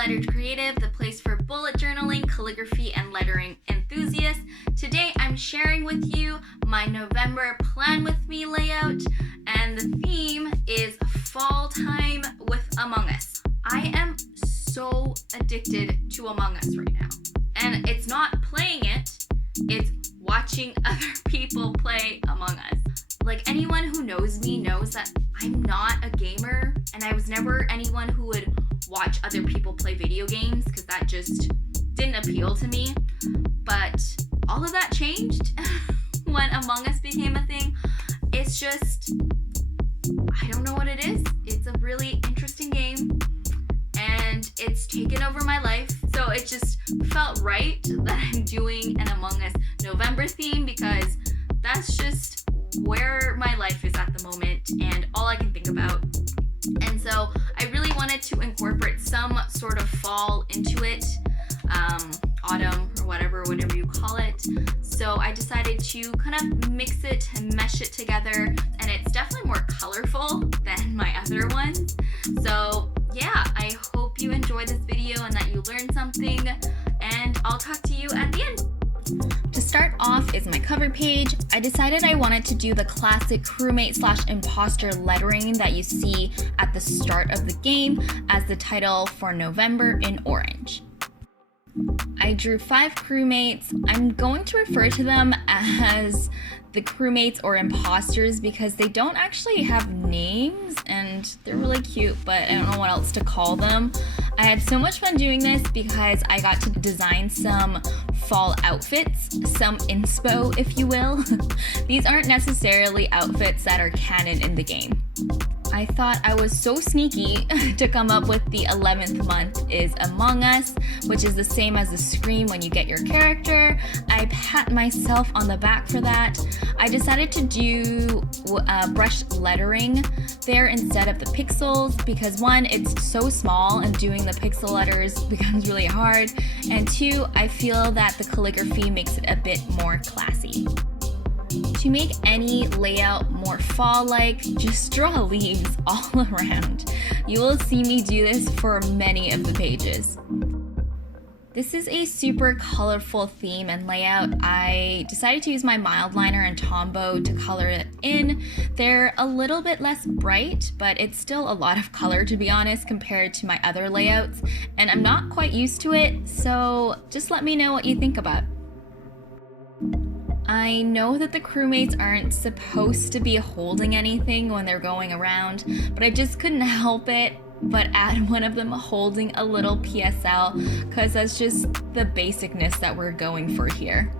Lettered Creative, the place for bullet journaling, calligraphy, and lettering enthusiasts. Today I'm sharing with you my November Plan With Me layout, and the theme is Fall Time with Among Us. I am so addicted to Among Us right now. And it's not playing it, it's watching other people play Among Us. Like, anyone who knows me knows that I'm not a gamer, and I was never anyone who would watch other people play video games because that just didn't appeal to me. But all of that changed when Among Us became a thing. It's just, I don't know what it is. It's a really interesting game, and it's taken over my life. So it just felt right that I'm doing an Among Us November theme, because that's just where my life is at the moment and all I can think about. And so I really wanted to incorporate some sort of fall into it, autumn or whatever you call it. So I decided to kind of mix it and mesh it together, and it's definitely more colorful than my other ones. So yeah, I hope you enjoy this video and that you learned something, and I'll talk to you at the end. To start off is my cover page. I decided I wanted to do the classic crewmate/imposter lettering that you see at the start of the game as the title for November in orange. I drew 5 crewmates. I'm going to refer to them as the crewmates or imposters because they don't actually have names and they're really cute, but I don't know what else to call them. I had so much fun doing this because I got to design some fall outfits, some inspo, if you will. These aren't necessarily outfits that are canon in the game. I thought I was so sneaky to come up with the 11th month is Among Us, which is the same as the scream when you get your character. I pat myself on the back for that. I decided to do brush lettering there instead of the pixels because 1, it's so small and doing the pixel letters becomes really hard, and 2, I feel that the calligraphy makes it a bit more classy. To make any layout more fall-like, just draw leaves all around. You will see me do this for many of the pages. This is a super colorful theme and layout. I decided to use my mild liner and Tombow to color it in. They're a little bit less bright, but it's still a lot of color, to be honest, compared to my other layouts, and I'm not quite used to it, so just let me know what you think about. I know that the crewmates aren't supposed to be holding anything when they're going around, but I just couldn't help it but add one of them holding a little PSL because that's just the basicness that we're going for here.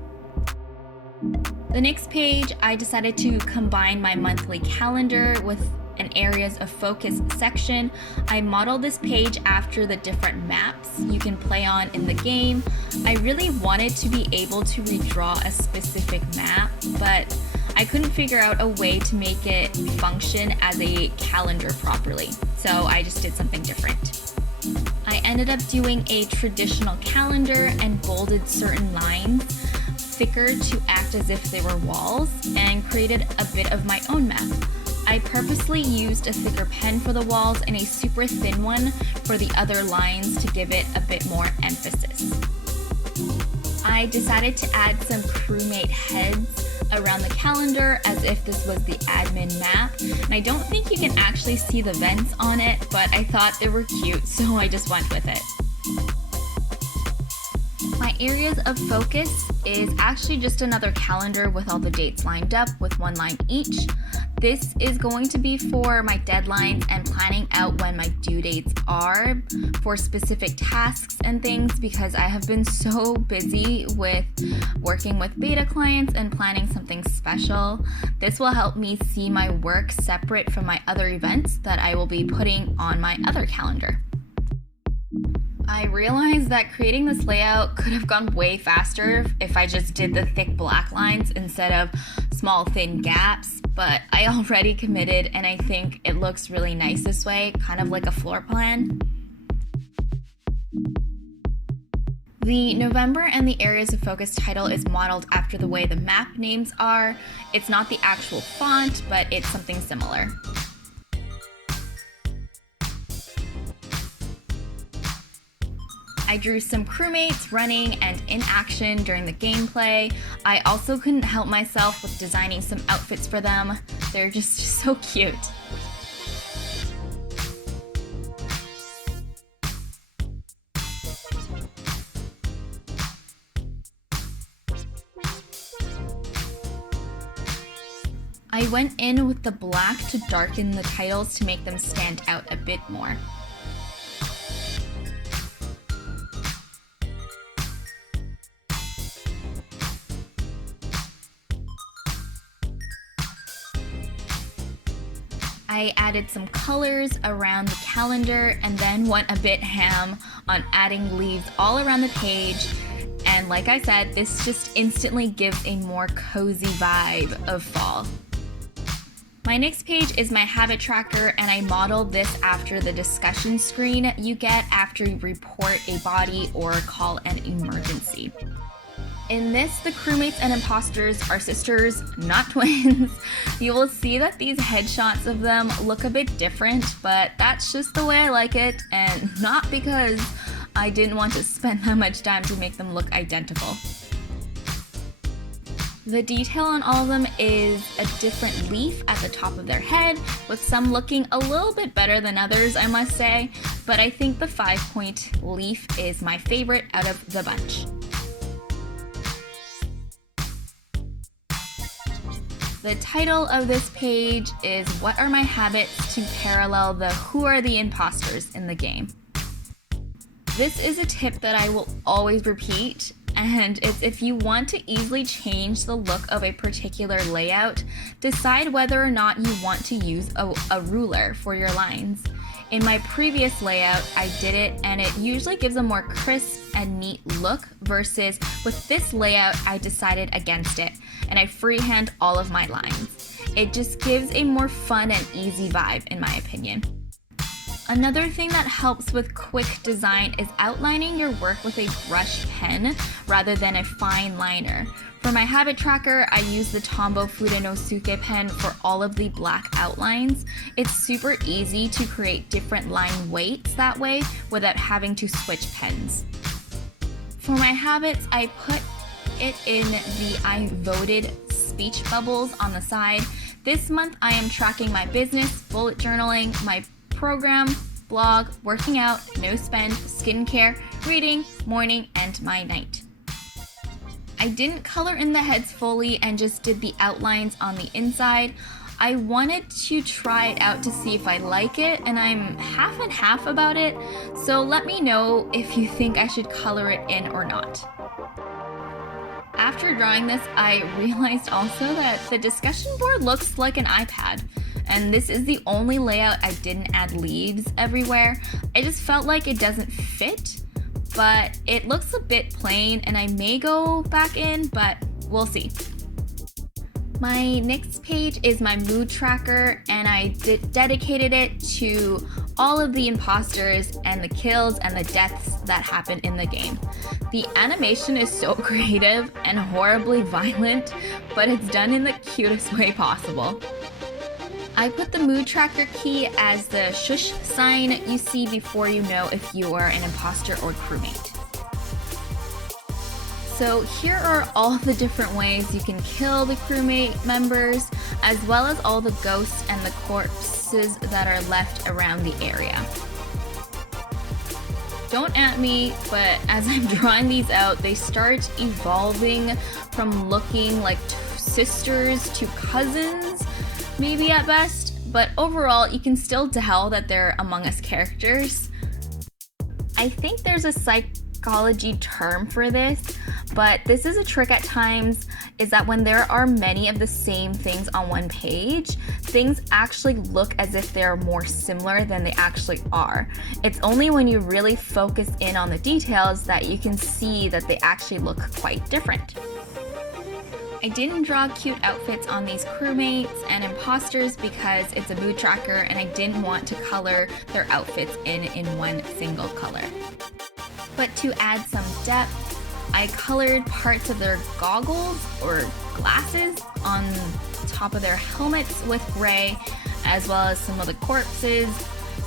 The next page, I decided to combine my monthly calendar with an areas of focus section. I modeled this page after the different maps you can play on in the game. I really wanted to be able to redraw a specific map, but I couldn't figure out a way to make it function as a calendar properly, so I just did something different. I ended up doing a traditional calendar and bolded certain lines thicker to act as if they were walls and created a bit of my own map. I purposely used a thicker pen for the walls and a super thin one for the other lines to give it a bit more emphasis. I decided to add some crewmate heads around the calendar as if this was the admin map, and I don't think you can actually see the vents on it, but I thought they were cute, so I just went with it. My areas of focus is actually just another calendar with all the dates lined up with 1 line each. This is going to be for my deadlines and planning out when my due dates are for specific tasks and things, because I have been so busy with working with beta clients and planning something special. This will help me see my work separate from my other events that I will be putting on my other calendar. I realized that creating this layout could have gone way faster if I just did the thick black lines instead of small thin gaps, but I already committed and I think it looks really nice this way, kind of like a floor plan. The November and the areas of focus title is modeled after the way the map names are. It's not the actual font, but it's something similar. I drew some crewmates running and in action during the gameplay. I also couldn't help myself with designing some outfits for them. They're just so cute. I went in with the black to darken the titles to make them stand out a bit more. I added some colors around the calendar and then went a bit ham on adding leaves all around the page. And like I said, this just instantly gives a more cozy vibe of fall. My next page is my habit tracker, and I modeled this after the discussion screen you get after you report a body or call an emergency. In this, the crewmates and imposters are sisters, not twins. You will see that these headshots of them look a bit different, but that's just the way I like it, and not because I didn't want to spend that much time to make them look identical. The detail on all of them is a different leaf at the top of their head, with some looking a little bit better than others, I must say, but I think the 5-point leaf is my favorite out of the bunch. The title of this page is What Are My Habits to parallel the Who Are the Imposters in the game. This is a tip that I will always repeat, and it's if you want to easily change the look of a particular layout, decide whether or not you want to use a ruler for your lines. In my previous layout, I did it, and it usually gives a more crisp and neat look, versus with this layout, I decided against it, and I freehand all of my lines. It just gives a more fun and easy vibe, in my opinion. Another thing that helps with quick design is outlining your work with a brush pen rather than a fine liner. For my habit tracker, I use the Tombow Fude no Tsuki pen for all of the black outlines. It's super easy to create different line weights that way without having to switch pens. For my habits, I put it in the I voted speech bubbles on the side. This month I am tracking my business, bullet journaling, my program, blog, working out, no spend, skincare, reading, morning, and my night. I didn't color in the heads fully and just did the outlines on the inside. I wanted to try it out to see if I like it, and I'm half and half about it, so let me know if you think I should color it in or not. After drawing this, I realized also that the discussion board looks like an iPad, and this is the only layout I didn't add leaves everywhere. I just felt like it doesn't fit, but it looks a bit plain, and I may go back in, but we'll see. My next page is my mood tracker, and I dedicated it to all of the imposters and the kills and the deaths that happen in the game. The animation is so creative and horribly violent, but it's done in the cutest way possible. I put the mood tracker key as the shush sign you see before you know if you are an imposter or crewmate. So here are all the different ways you can kill the crewmate members, as well as all the ghosts and the corpses that are left around the area. Don't at me, but as I'm drawing these out, they start evolving from looking like sisters to cousins, maybe at best, but overall you can still tell that they're Among Us characters. I think there's a psychology term for this, but this is a trick at times, is that when there are many of the same things on one page, things actually look as if they're more similar than they actually are. It's only when you really focus in on the details that you can see that they actually look quite different. I didn't draw cute outfits on these crewmates and imposters because it's a mood tracker and I didn't want to color their outfits in one single color. But to add some depth, I colored parts of their goggles or glasses on top of their helmets with gray, as well as some of the corpses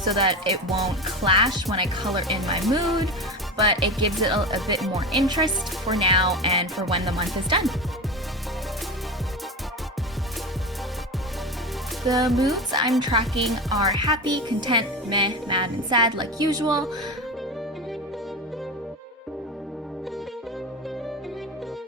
so that it won't clash when I color in my mood. but it gives it a bit more interest for now and for when the month is done. The moods I'm tracking are happy, content, meh, mad, and sad like usual.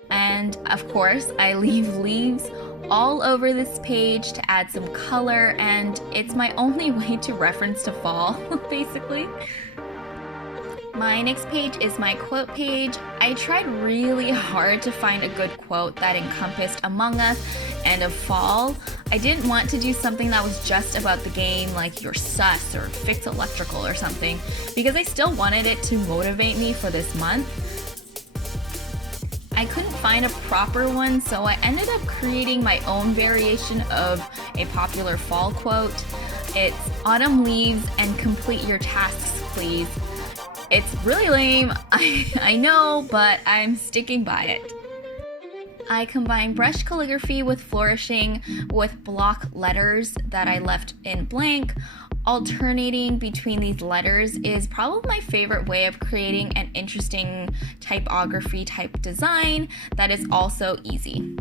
And of course, I leave leaves all over this page to add some color, and it's my only way to reference to fall, basically. My next page is my quote page. I tried really hard to find a good quote that encompassed Among Us and of fall. I didn't want to do something that was just about the game, like you're sus or fix electrical or something, because I still wanted it to motivate me for this month. I couldn't find a proper one, so I ended up creating my own variation of a popular fall quote. It's autumn leaves and complete your tasks, please. It's really lame, I know, but I'm sticking by it. I combine brush calligraphy with flourishing with block letters that I left in blank. Alternating between these letters is probably my favorite way of creating an interesting typography type design that is also easy.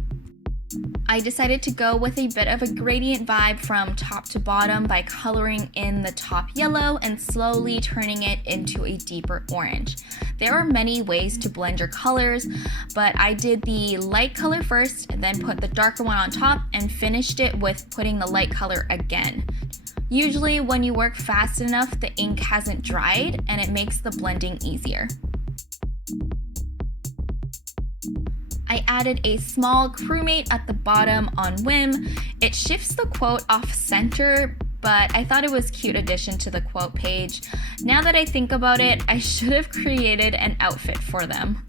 I decided to go with a bit of a gradient vibe from top to bottom by coloring in the top yellow and slowly turning it into a deeper orange. There are many ways to blend your colors, but I did the light color first and then put the darker one on top and finished it with putting the light color again. Usually when you work fast enough, the ink hasn't dried and it makes the blending easier. I added a small crewmate at the bottom on whim. It shifts the quote off center, but I thought it was a cute addition to the quote page. Now that I think about it, I should have created an outfit for them.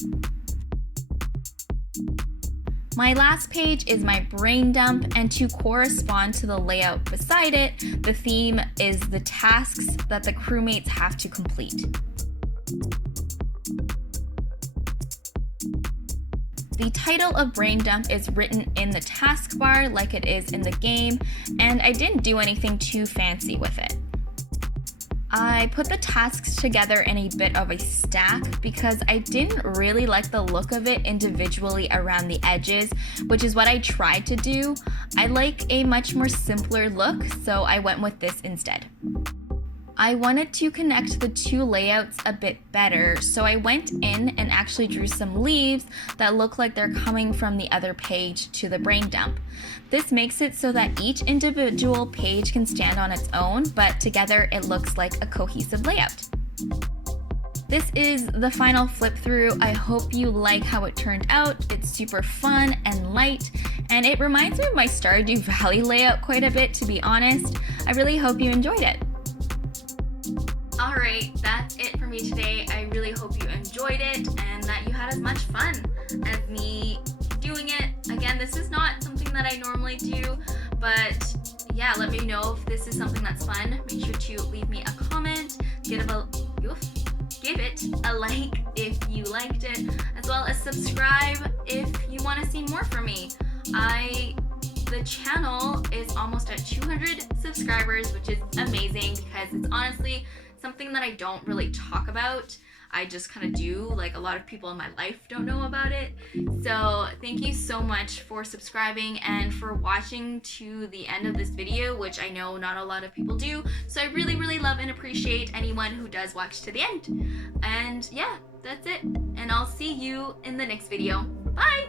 My last page is my brain dump, and to correspond to the layout beside it, the theme is the tasks that the crewmates have to complete. The title of Brain Dump is written in the taskbar like it is in the game, and I didn't do anything too fancy with it. I put the tasks together in a bit of a stack because I didn't really like the look of it individually around the edges, which is what I tried to do. I like a much more simpler look, so I went with this instead. I wanted to connect the two layouts a bit better, so I went in and actually drew some leaves that look like they're coming from the other page to the brain dump. This makes it so that each individual page can stand on its own, but together it looks like a cohesive layout. This is the final flip through. I hope you like how it turned out. It's super fun and light, and it reminds me of my Stardew Valley layout quite a bit, to be honest. I really hope you enjoyed it. Alright, that's it for me today. I really hope you enjoyed it and that you had as much fun as me doing it. Again, this is not something that I normally do, but yeah, let me know if this is something that's fun. Make sure to leave me a comment, give it a like if you liked it, as well as subscribe if you want to see more from me. The channel is almost at 200 subscribers, which is amazing because it's honestly something that I don't really talk about. I just kind of do, like a lot of people in my life don't know about it. So thank you so much for subscribing and for watching to the end of this video, which I know not a lot of people do. So I really, really love and appreciate anyone who does watch to the end. And yeah, that's it. And I'll see you in the next video. Bye!